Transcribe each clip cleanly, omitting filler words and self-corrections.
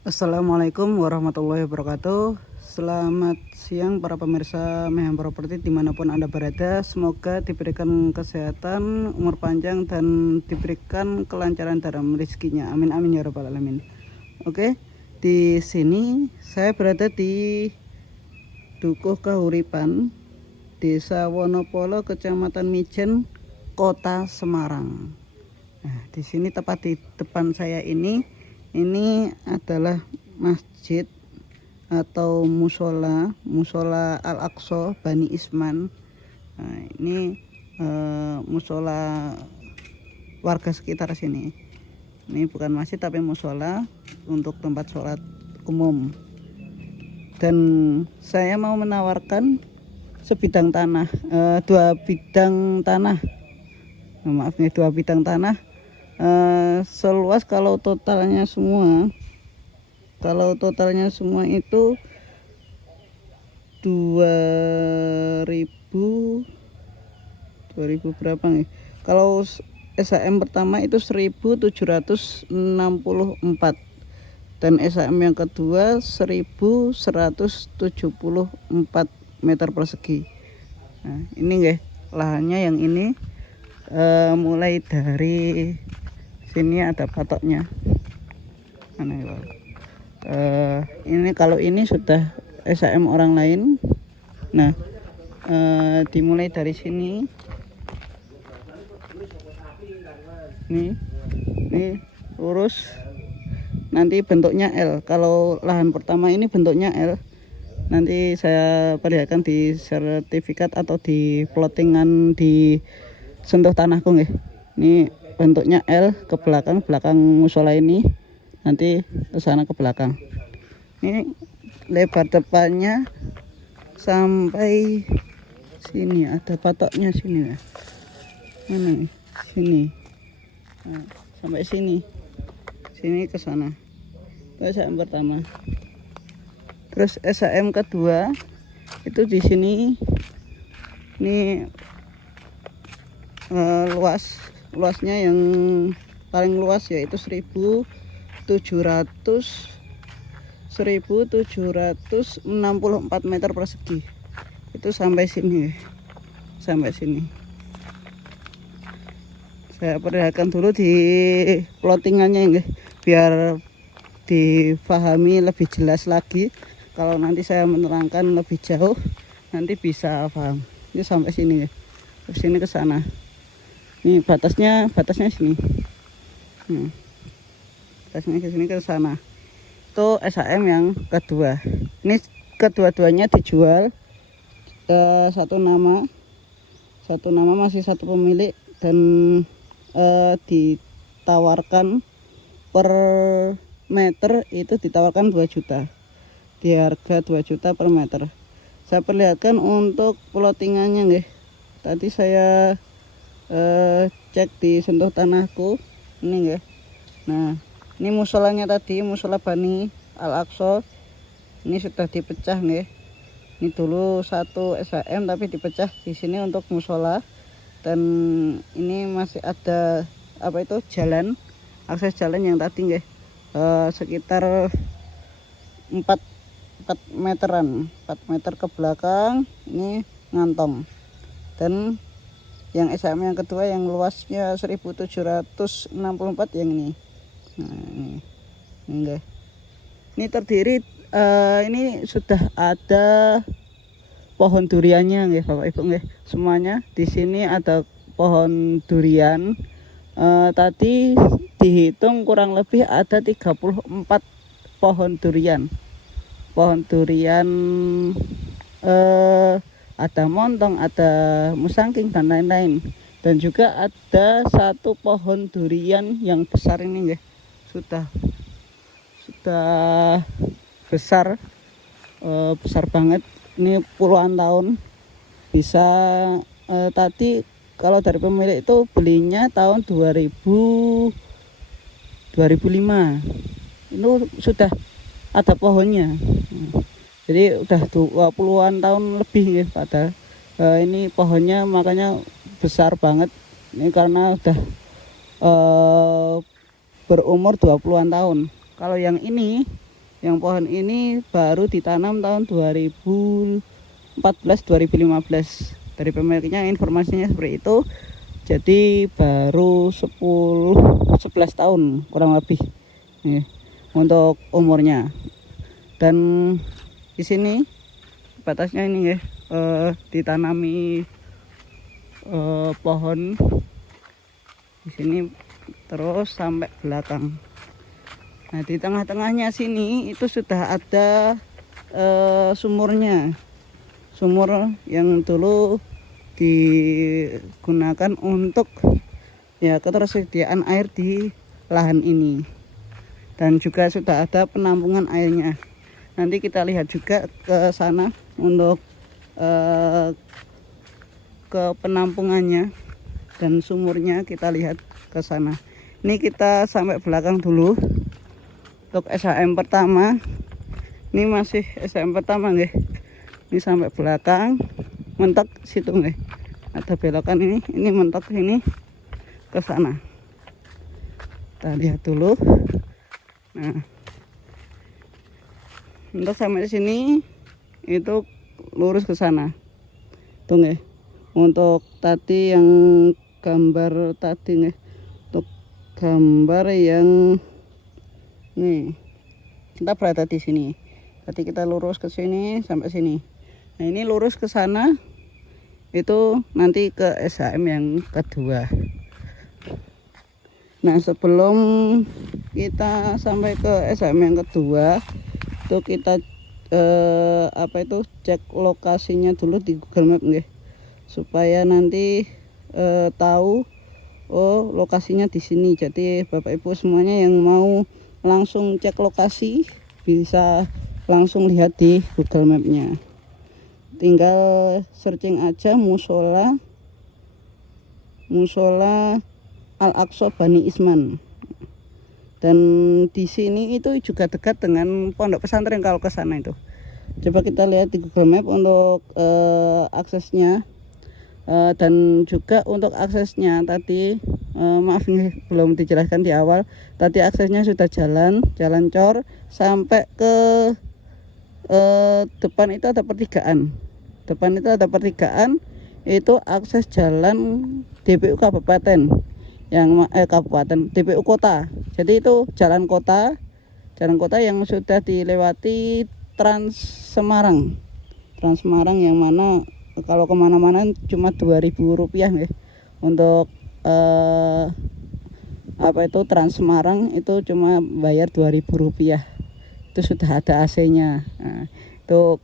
Assalamualaikum warahmatullahi wabarakatuh. Selamat siang para pemirsa Mehem Properti dimanapun Anda berada. Semoga diberikan kesehatan, umur panjang, dan diberikan kelancaran dalam rezekinya. Amin amin ya rabbal alamin. Oke, di sini saya berada di Dukuh Kahuripan, Desa Wonopolo, Kecamatan Mijen, Kota Semarang. Nah, di sini tepat di depan saya ini adalah masjid atau musola Al-Aqsa Bani Isman. Nah, ini musola warga sekitar sini. Ini bukan masjid tapi musola untuk tempat sholat umum. Dan saya mau menawarkan sebidang tanah, dua bidang tanah. Maaf nih, dua bidang tanah. Seluas kalau totalnya semua itu 2000 berapa nih, kalau SHM pertama itu 1764 dan SHM yang kedua 1174 meter persegi. Nah, ini nggih lahannya yang ini, mulai dari sini ada patoknya. Ini kalau ini sudah SHM orang lain. Nah, dimulai dari sini. Ini lurus. Nanti bentuknya L. Kalau lahan pertama ini bentuknya L. Nanti saya perlihatkan di sertifikat atau di plottingan di sentuh tanahku nggih. Ini bentuknya L ke belakang musola ini, nanti ke sana ke belakang. Ini lebar depannya sampai sini, ada patoknya sini ya. Mana nih? Sini. Nah, sampai sini. Sini ke sana. Itu SHM pertama. Terus SHM kedua itu di sini. Ini luasnya yang paling luas yaitu 1764 meter persegi. Itu sampai sini. Saya perlihatkan dulu di plottingannya nggih, biar difahami lebih jelas lagi. Kalau nanti saya menerangkan lebih jauh nanti bisa paham. Ini sampai sini nggih. Terus sini ke sana. Ini batasnya sini. Batasnya ke sini ke sana. Itu SHM yang kedua. Ini kedua-duanya dijual, satu nama masih satu pemilik, dan ditawarkan per meter itu ditawarkan 2 juta. Di harga 2 juta per meter. Saya perlihatkan untuk plottingannya nggih. Tadi saya cek di sentuh tanahku ini ya. Nah, ini musolanya tadi, musola Bani Al-Aqsa. Ini sudah dipecah nggih. Ini dulu satu SHM tapi dipecah di sini untuk musola. Dan ini masih ada jalan, akses jalan yang tadi nggih, sekitar 4 meter ke belakang ini ngantong. Dan yang SHM yang kedua yang luasnya 1764 yang ini. Nah, ini enggak. Ini terdiri, ini sudah ada pohon duriannya nggih Bapak Ibu nggih. Semuanya di sini ada pohon durian. Tadi dihitung kurang lebih ada 34 pohon durian. Ada montong, ada musangking dan lain-lain. Dan juga ada satu pohon durian yang besar ini ya. Sudah besar, besar banget. Ini puluhan tahun. Bisa tadi kalau dari pemilik itu belinya tahun 2005. Itu sudah ada pohonnya. Jadi udah 20-an tahun lebih ya padahal. Ini pohonnya makanya besar banget. Ini karena udah berumur 20-an tahun. Kalau yang ini Yang pohon ini baru ditanam tahun 2014-2015. Dari pemiliknya informasinya seperti itu. Jadi baru 11 tahun kurang lebih nih, untuk umurnya. Dan di sini batasnya ini ya, ditanami pohon di sini terus sampai belakang. Nah, di tengah-tengahnya sini itu sudah ada sumurnya. Sumur yang dulu digunakan untuk ya ketersediaan air di lahan ini. Dan juga sudah ada penampungan airnya. Nanti kita lihat juga ke sana untuk ke penampungannya dan sumurnya, kita lihat ke sana. Ini kita sampai belakang dulu. Untuk SHM pertama, ini masih SHM pertama nggih. Ini sampai belakang, mentok situ nggih. Ada belokan ini mentok ini ke sana. Kita lihat dulu. Nah, untuk sampai sini itu lurus ke sana. Tuh nggih. Untuk tadi yang gambar tadi nih, untuk gambar yang nih, kita berada di sini. Tadi kita lurus ke sini sampai sini. Nah, ini lurus ke sana, itu nanti ke SHM yang kedua. Nah, sebelum kita sampai ke SHM yang kedua, itu kita cek lokasinya dulu di Google Map nggih, supaya nanti tahu oh lokasinya di sini. Jadi Bapak Ibu semuanya yang mau langsung cek lokasi bisa langsung lihat di Google Map-nya. Tinggal searching aja musola Al-Aqsa Bani Isman. Dan di sini itu juga dekat dengan pondok pesantren kalau ke sana itu. Coba kita lihat di Google Map untuk aksesnya. Dan juga untuk aksesnya tadi maaf nih belum dijelaskan di awal. Tadi aksesnya sudah jalan cor sampai ke depan itu ada pertigaan. Itu akses jalan DPU Kabupaten Kabupaten DPU Kota. Jadi itu jalan kota yang sudah dilewati Trans Semarang yang mana kalau kemana-mana cuma Rp2.000 nih. Untuk Trans Semarang itu cuma bayar Rp2.000. Itu sudah ada AC-nya. Nah, itu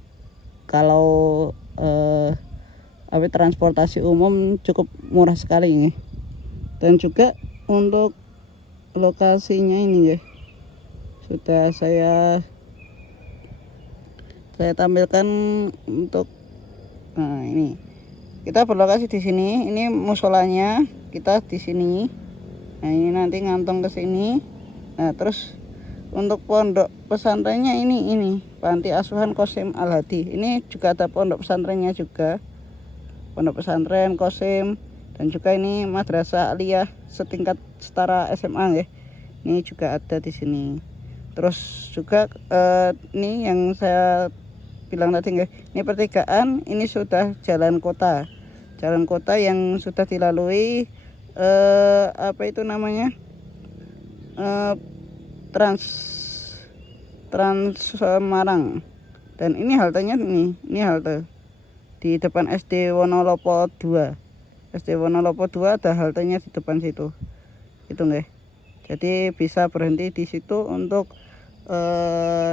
kalau transportasi umum cukup murah sekali nih. Dan juga untuk lokasinya ini ya, sudah saya tampilkan untuk. Nah, ini kita berlokasi di sini. Ini musolanya kita di sini. Nah, ini nanti ngantong ke sini. Nah, terus untuk pondok pesantrennya ini Panti Asuhan Qasim Al-Hadi. Ini juga ada pondok pesantrennya juga. Pondok pesantren Qasim, dan juga ini madrasah aliyah setingkat setara SMA ya. Ini juga ada di sini. Terus juga ini yang saya bilang tadi nggih, ini pertigaan, ini sudah jalan kota yang sudah dilalui Trans Semarang. Dan ini haltenya ini halte di depan SD Wonolopo 2. SD Wonolopo 2 ada haltenya di depan situ. Itu nggih. Jadi bisa berhenti di situ untuk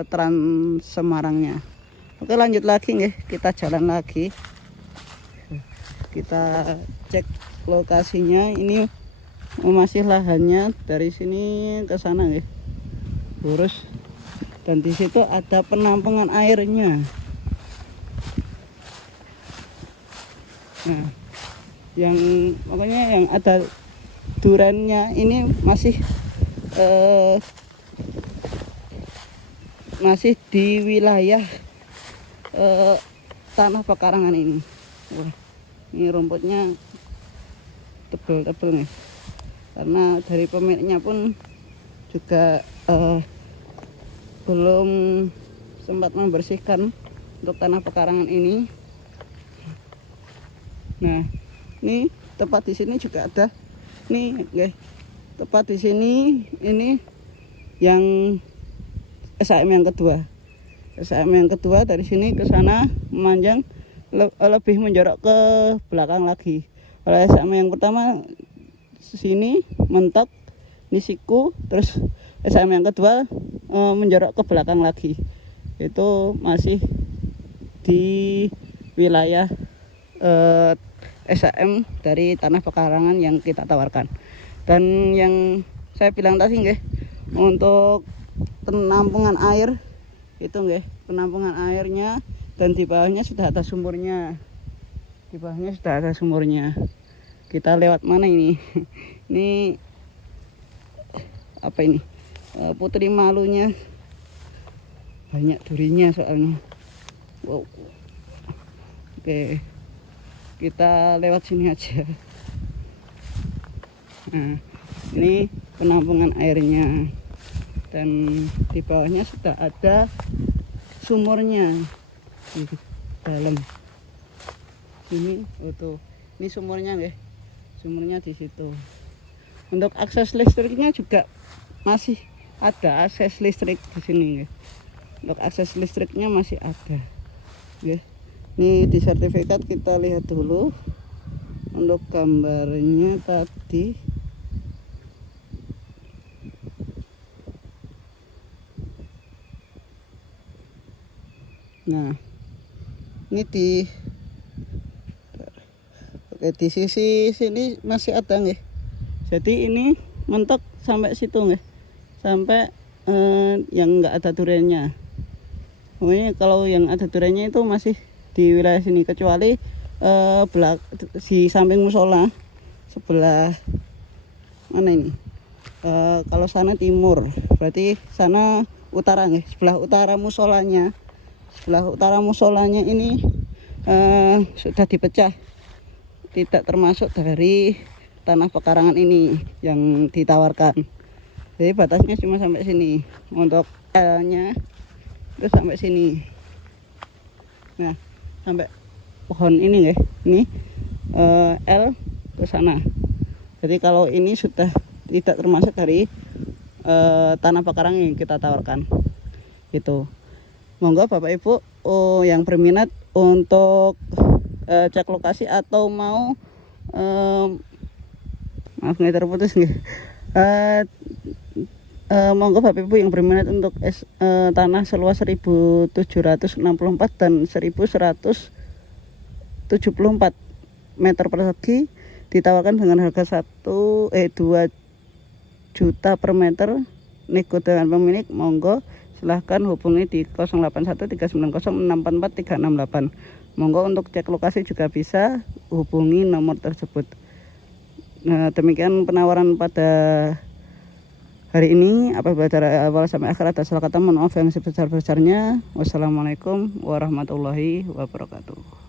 Trans Semarangnya. Oke, lanjut lagi nggih, kita jalan lagi. Kita cek lokasinya. Ini masih lahannya dari sini ke sana nggih. Lurus. Dan di situ ada penampungan airnya. Nah, yang ada durannya ini masih di wilayah tanah pekarangan ini. Wah, ini rumputnya tebel-tebel nih. Karena dari pemiliknya pun juga belum sempat membersihkan untuk tanah pekarangan ini. Nah, ini tepat di sini juga ada nih, guys. Tepat di sini ini yang SAM yang kedua. SAM yang kedua dari sini ke sana memanjang lebih menjorok ke belakang lagi. Kalau SAM yang pertama sini mentok, ini siku, terus SAM yang kedua menjorok ke belakang lagi. Itu masih di wilayah SAM dari tanah pekarangan yang kita tawarkan. Dan yang saya bilang tadi nggih, untuk penampungan air itu nggih, penampungan airnya, dan di bawahnya sudah ada sumurnya. Di bawahnya sudah ada sumurnya. Kita lewat mana ini? Ini apa ini? Putri Malunya. Banyak durinya soalnya. Wow. Oke. Kita lewat sini aja. Nah, ini penampungan airnya, dan di bawahnya sudah ada sumurnya di dalam ini. Ini sumurnya nggih, sumurnya di situ. Untuk akses listriknya juga masih ada akses listrik di sini nggih. Untuk akses listriknya masih ada nggih. Ini di sertifikat kita lihat dulu untuk gambarnya tadi. Nah, ini di sisi sini masih ada nggih. Jadi ini mentok sampai situ nggih, sampai yang enggak ada duriannya. Pokoknya kalau yang ada duriannya itu masih di wilayah sini, kecuali di samping musola sebelah mana ini. Kalau sana timur, berarti sana utara nggih, sebelah utara musolanya. Sebelah utara musolanya ini sudah dipecah, tidak termasuk dari tanah pekarangan ini yang ditawarkan. Jadi batasnya cuma sampai sini, untuk L-nya itu sampai sini. Nah, sampai pohon ini nggih, ini L ke sana. Jadi kalau ini sudah tidak termasuk dari tanah pekarangan yang kita tawarkan. Gitu. Monggo Bapak Ibu yang berminat untuk cek lokasi atau mau maaf nggak terputus nih. Monggo Bapak Ibu yang berminat untuk tanah seluas 1764 dan 1174 meter persegi, ditawarkan dengan harga 2 juta per meter, nego dengan pemilik. Monggo silahkan hubungi di 081390644368. Monggo untuk cek lokasi juga bisa hubungi nomor tersebut. Nah, demikian penawaran pada hari ini. Apabila dari awal sampai akhir ada salah kata, mohon maaf yang sebesar-besarnya. Wassalamualaikum warahmatullahi wabarakatuh.